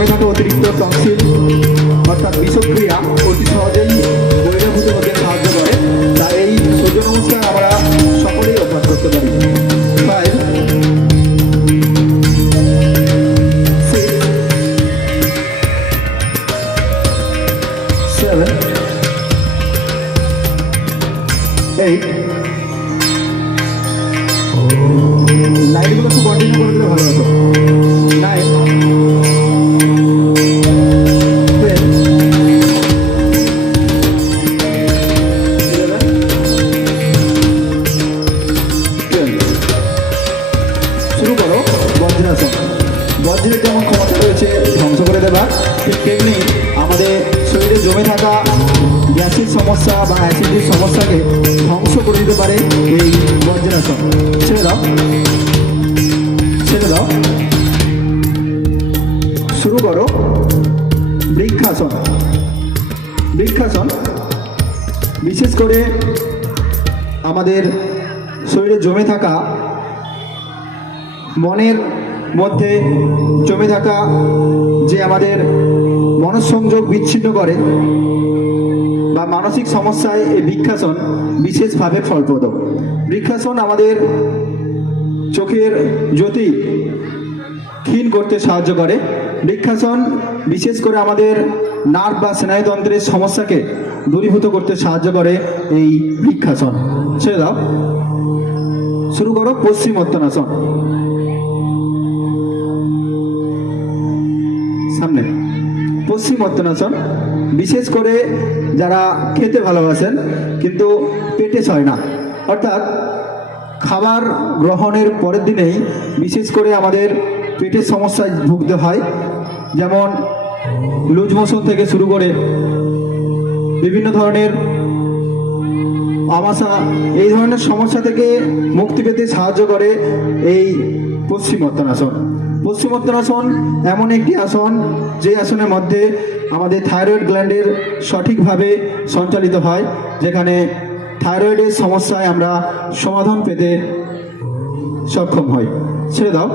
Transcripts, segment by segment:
জমে থাকা অতিরিক্ত টক্সিন অর্থাৎ বিষক্রিয়া অতি সহজেই বহির্ভূত হতে সাহায্য করে। তাই এই সূর্য নমস্কার আমরা সকলেই অভ্যাস করতে পারি। 5, 6, 7, 8, লাইটগুলো একটু কন্টিনিউ করে দিলে ভালো হতো। 9, 10, 11, 12। শুরু করো বজ্রাসন। বজ্রের যেমন ক্ষমতা রয়েছে ধ্বংস করে দেওয়া, ঠিক তেমনি আমাদের শরীরে জমে থাকা গ্যাসের সমস্যা বা অ্যাসিডের সমস্যাকে ধ্বংস করে দিতে পারে এই বজ্রাসন। ছেড়ে দাও, ছেড়ে দাও। শুরু করো বৃক্ষাসন। বৃক্ষাসন বিশেষ করে আমাদের শরীরে জমে থাকা মনের মধ্যে জমে থাকা যে আমাদের মনঃসংযোগ বিচ্ছিন্ন করে বা মানসিক সমস্যায় এই বৃক্ষাসন বিশেষভাবে ফলপ্রদ। বৃক্ষাসন আমাদের চোখের জ্যোতি ক্ষীণ করতে সাহায্য করে। বৃক্ষাসন বিশেষ করে আমাদের নার্ভ বা স্নায়ুতন্ত্রের সমস্যাকে দূরীভূত করতে সাহায্য করে এই বৃক্ষাসন। ছেড়ে দাও, শুরু করো পশ্চিমোত্তানাসন। সামনে পশ্চিমোত্তানাসন বিশেষ করে যারা খেতে ভালোবাসেন কিন্তু পেটে ছয় না, অর্থাৎ খাবার গ্রহণের পরের দিনেই বিশেষ করে আমাদের পেটের সমস্যায় ভুগতে হয়, যেমন লুজ মোশন থেকে শুরু করে বিভিন্ন ধরনের আমাশা, এই ধরনের সমস্যা থেকে মুক্তি পেতে সাহায্য করে এই পশ্চিমোত্তানাসন। পশ্চিমোত্তানাসন এমন একটি আসন যে আসনের মধ্যে আমাদের থাইরয়েড গ্ল্যান্ডের সঠিকভাবে সঞ্চালিত হয়, যেখানে থাইরয়েডের সমস্যায় আমরা সমাধান পেতে সক্ষম হই। ছেড়ে দাও,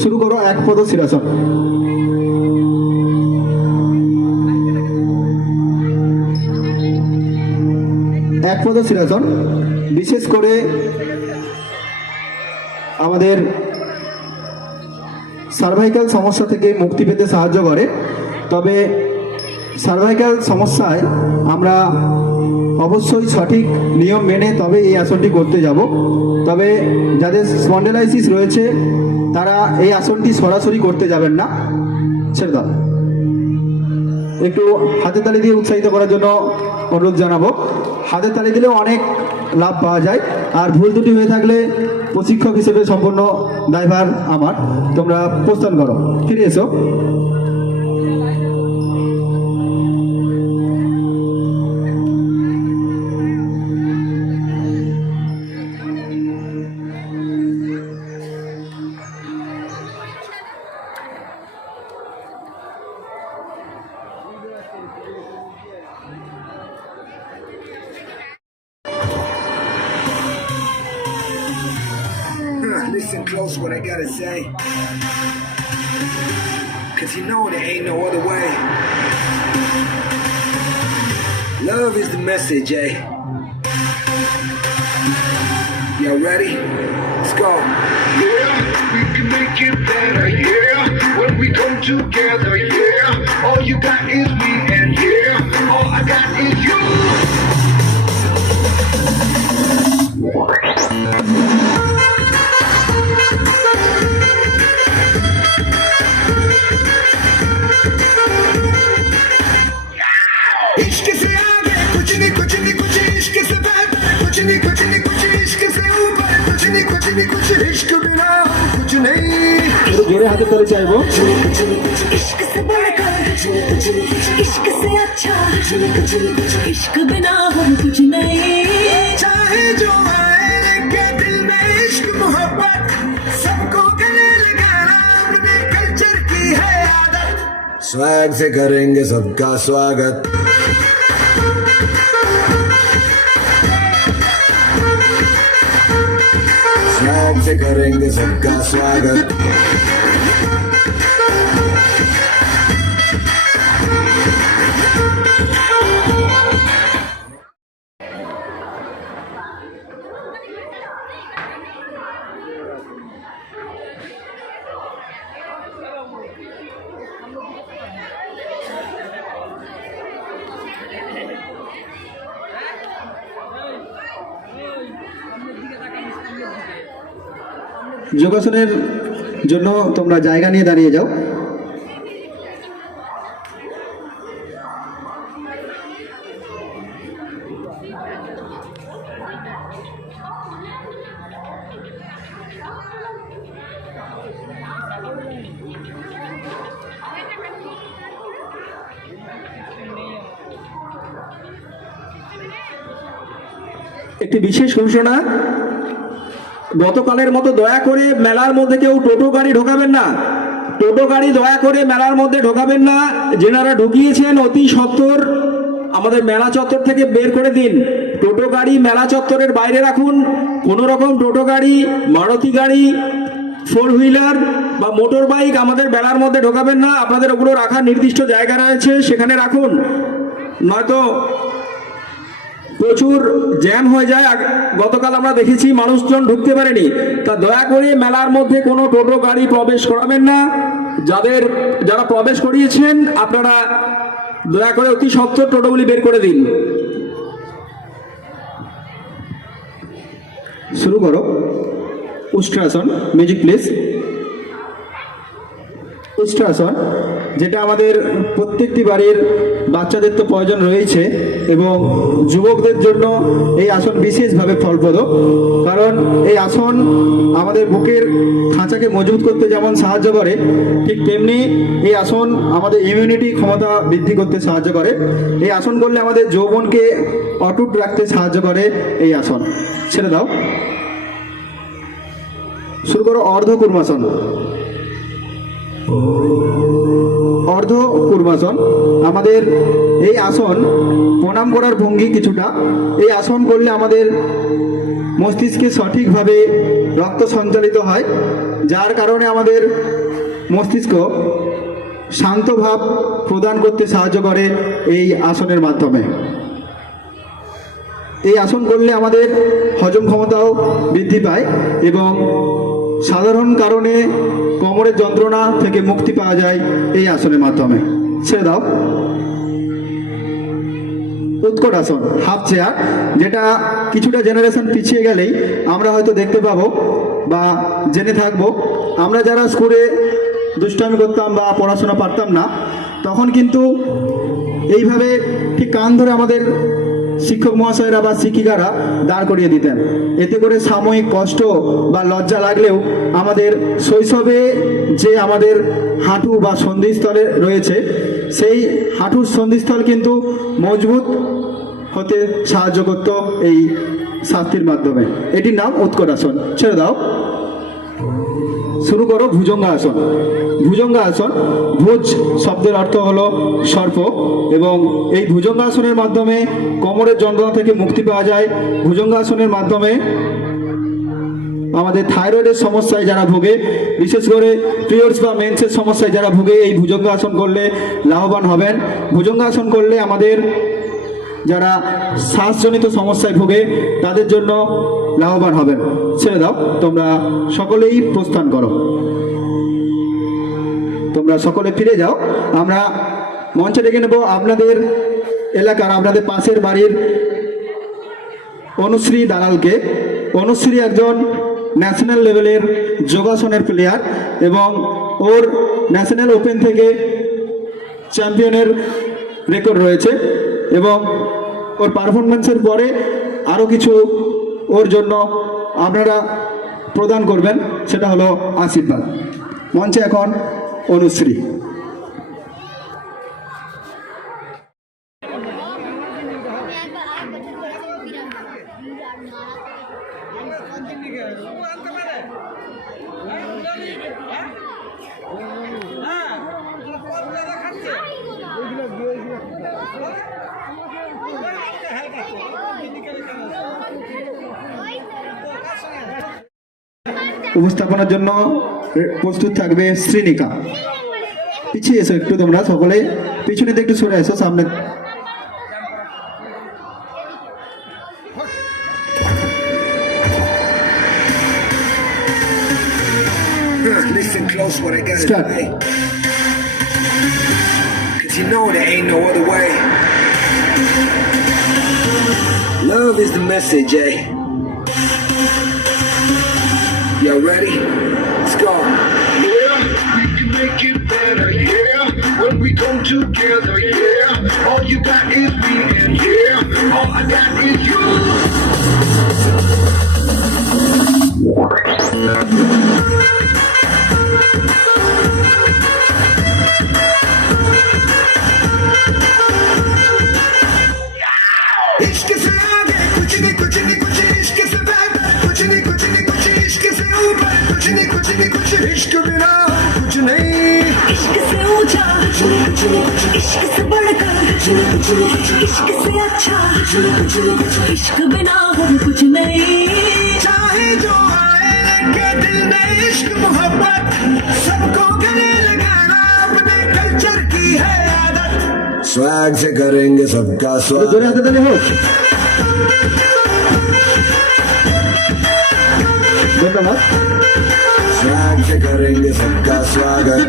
শুরু করো একপদ শিরাসন। একপদ শিরাসন বিশেষ করে আমাদের সার্ভাইকাল সমস্যা থেকে মুক্তি পেতে সাহায্য করে। তবে সার্ভাইকাল সমস্যায় আমরা অবশ্যই সঠিক নিয়ম মেনে তবে এই আসনটি করতে যাব। তবে যাদের স্পন্ডেলাইসিস রয়েছে তারা এই আসনটি সরাসরি করতে যাবেন না। ছেড়ে দাও, একটু হাতে তালি দিয়ে উৎসাহিত করার জন্য অনুরোধ জানাবো। হাতে তালি দিলেও অনেক লাভ পাওয়া যায়, আর ভুল ত্রুটি হয়ে থাকলে প্রশিক্ষক হিসেবে সম্পূর্ণ দায়ভার আমার। তোমরা প্রস্থান করো, ফিরে এসো। Listen close what I gotta say, 'cause you know there ain't no other way. Love is the message, eh? Y'all ready? Let's go. Yeah, we can make it better, yeah. When we come together, yeah. All you got is me, and yeah, all I got is you. इश्क से आगे कुछ नहीं, कुछ नहीं, कुछ इश्क से बेहतर, कुछ नहीं, कुछ नहीं, कुछ इश्क से ऊपर, कुछ नहीं, कुछ नहीं, कुछ इश्क बिना हम कुछ नहीं। জোরে হাতে তালি চাইবো। कुछ नहीं, कुछ इश्क से बढ़कर, कुछ नहीं, कुछ इश्क से अच्छा, कुछ नहीं, कुछ इश्क बिना हम कुछ नहीं। चाहे जो आए के दिल में इश्क मोहब्बत, सबको गले लगाना अपने कल्चर की है आदत। स्वैग से करेंगे सबका स्वागत। स्वैग से करेंगे सबका स्वागत। যোগাসনের জন্য তোমরা জায়গা নিয়ে দাঁড়িয়ে যাও। একটি বিশেষ ঘোষণা, গতকালের মতো দয়া করে মেলার মধ্যে কেউ টোটো গাড়ি ঢোকাবেন না। টোটো গাড়ি দয়া করে মেলার মধ্যে ঢোকাবেন না। যেনারা ঢুকিয়েছেন অতি সত্বর আমাদের মেলা চত্বর থেকে বের করে দিন। টোটো গাড়ি মেলা চত্বরের বাইরে রাখুন। কোনো রকম টোটো গাড়ি, মারুতি গাড়ি, 4 হুইলার বা মোটর বাইক আমাদের মেলার মধ্যে ঢোকাবেন না। আপনাদের ওগুলো রাখার নির্দিষ্ট জায়গা রয়েছে, সেখানে রাখুন, নয়তো প্রচুর জ্যাম হয়ে যায়। গতকাল আমরা দেখেছি মানুষজন ঢুকতে পারেনি। তা দয়া করে মেলার মধ্যে কোনো টোটো গাড়ি প্রবেশ করাবেন না। যারা প্রবেশ করিয়েছেন আপনারা দয়া করে অতি সত্বর টোটোগুলি বের করে দিন। শুরু করো। উষ্ট্রাসন, মিউজিক প্লিজ। উষ্ট্রাসন, যেটা আমাদের প্রত্যেকটি বাড়ির বাচ্চাদের তো প্রয়োজন রয়েছে এবং যুবকদের জন্য এই আসন বিশেষভাবে ফলপ্রদ। কারণ এই আসন আমাদের বুকের খাঁচাকে মজবুত করতে যেমন সাহায্য করে, ঠিক তেমনি এই আসন আমাদের ইমিউনিটি ক্ষমতা বৃদ্ধি করতে সাহায্য করে। এই আসন করলে আমাদের যৌবনকে অটুট রাখতে সাহায্য করে এই আসন। ছেড়ে দাও। শুরু করো অর্ধ কুর্মাসন। অর্ধ কুর্মাসন আমাদের এই আসন প্রণাম করার ভঙ্গি কিছুটা। এই আসন করলে আমাদের মস্তিষ্কে সঠিকভাবে রক্ত সঞ্চালিত হয়, যার কারণে আমাদের মস্তিষ্ক শান্ত ভাব প্রদান করতে সাহায্য করে এই আসনের মাধ্যমে। এই আসন করলে আমাদের হজম ক্ষমতাও বৃদ্ধি পায় এবং সাধারণ কারণে কোমরের যন্ত্রণা থেকে মুক্তি পাওয়া যায় এই আসনের মাধ্যমে। ছেড়ে দাও। উৎকট আসন, হাফ চেয়ার, যেটা কিছুটা জেনারেশন পিছিয়ে গেলেই আমরা হয়তো দেখতে পাবো বা জেনে থাকবো। আমরা যারা স্কুলে দুষ্টামি করতাম বা পড়াশোনা পারতাম না, তখন কিন্তু এইভাবে ঠিক কান ধরে আমাদের শিক্ষক মহাশয়রা বা শিক্ষিকারা দাঁড় করিয়ে দিতেন। এতে করে সাময়িক কষ্ট বা লজ্জা লাগলেও আমাদের শৈশবে যে আমাদের হাঁটু বা সন্ধিস্থলে রয়েছে, সেই হাঁটুর সন্ধিস্থল কিন্তু মজবুত হতে সাহায্য করত এই শাস্তির মাধ্যমে। এটির নাম উৎকটাসন। ছেড়ে দাও। শুরু করো ভুজঙ্গাসন। ভুজঙ্গাসন, ভুজ শব্দের অর্থ হলো সর্প এবং এই ভুজঙ্গাসনের মাধ্যমে কোমরের যন্ত্রণা থেকে মুক্তি পাওয়া যায়। ভুজঙ্গাসনের মাধ্যমে আমাদের থাইরয়েডের সমস্যায় যারা ভোগে, বিশেষ করে পিরিয়ডস বা মেন্সের সমস্যায় যারা ভোগে, এই ভুজঙ্গাসন করলে লাভবান হবেন। ভুজঙ্গাসন করলে আমাদের যারা শ্বাসজনিত সমস্যায় ভোগে তাদের জন্য লাভবান হবেন। ছেড়ে দাও। তোমরা সকলেই প্রস্থান করো। তোমরা সকলে ফিরে যাও। আমরা মঞ্চে ডেকে নেব আপনাদের এলাকার, আপনাদের পাশের বাড়ির অনুশ্রী দালালকে। অনুশ্রী একজন ন্যাশনাল লেভেলের যোগাসনের প্লেয়ার এবং ওর ন্যাশনাল ওপেন থেকে চ্যাম্পিয়নের রেকর্ড রয়েছে এবং ওর পারফরমেন্সের পরে আরও কিছু ওর জন্য আপনারা প্রদান করবেন, সেটা হলো আশীর্বাদ। মঞ্চে এখন অনুশ্রী। উপস্থাপনার জন্য প্রস্তুত থাকবে শ্রীনিকা। পিছিয়ে এসো একটু, তোমরা সকলে পিছনে একটু সরে এসো, সামনে। Listen close what I gotta Start. say. Cause you know there ain't no other way. Love is the message, eh? Y'all ready? Let's go. Yeah, we can make it better, yeah. When we come together, yeah. All you got is me, and yeah, all I got is you. इश्क से आगे कुछ नहीं कुछ नहीं कुछ इश्क से बेहतर कुछ नहीं कुछ नहीं कुछ इश्क से ऊपर कुछ नहीं कुछ नहीं कुछ इश्क बिना कुछ नहीं इश्क से ऊंचा कुछ नहीं कुछ नहीं कुछ इश्क से बढ़कर कुछ नहीं कुछ नहीं कुछ इश्क से अच्छा कुछ नहीं कुछ नहीं कुछ इश्क बिना हम कुछ नहीं चाहे जो आए के दिल में इश्क मोहब्बत सबको गले लगाना अपने कल्चर की है आदत स्वैग से करेंगे सबका स्वागत জোরে হাতে তালি হোক। ধন্যবাদ। स्वैग से करेंगे सबका स्वागत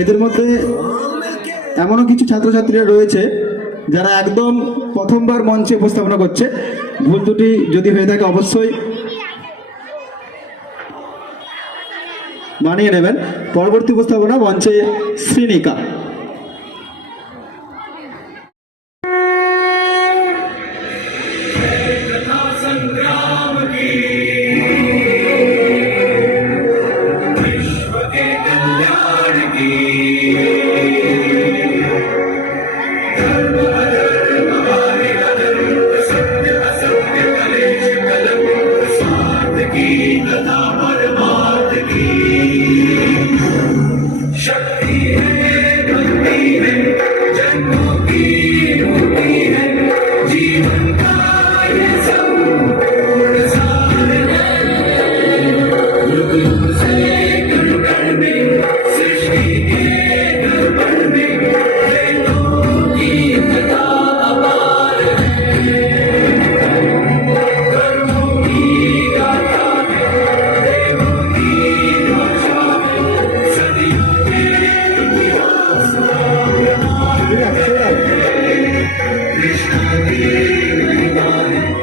এদের মধ্যে এমনও কিছু ছাত্রছাত্রীরা রয়েছে যারা একদম প্রথমবার মঞ্চে উপস্থাপনা করছে। ভুল ত্রুটি যদি হয়ে থাকে অবশ্যই মানিয়ে নেবেন। পরবর্তী উপস্থাপনা মঞ্চে শ্রীনিকা।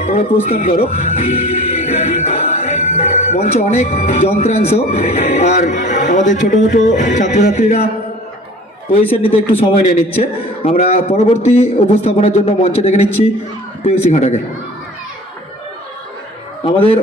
তোমরা প্রস্থান করো। মঞ্চে অনেক যন্ত্রাংশ আর আমাদের ছোট ছোট ছাত্রছাত্রীরা পজিশন নিতে একটু সময় নিয়ে নিচ্ছে। আমরা পরবর্তী উপস্থাপনার জন্য মঞ্চে ডেকে নিচ্ছি প্রেয়সী ঘাটাকে। আমাদের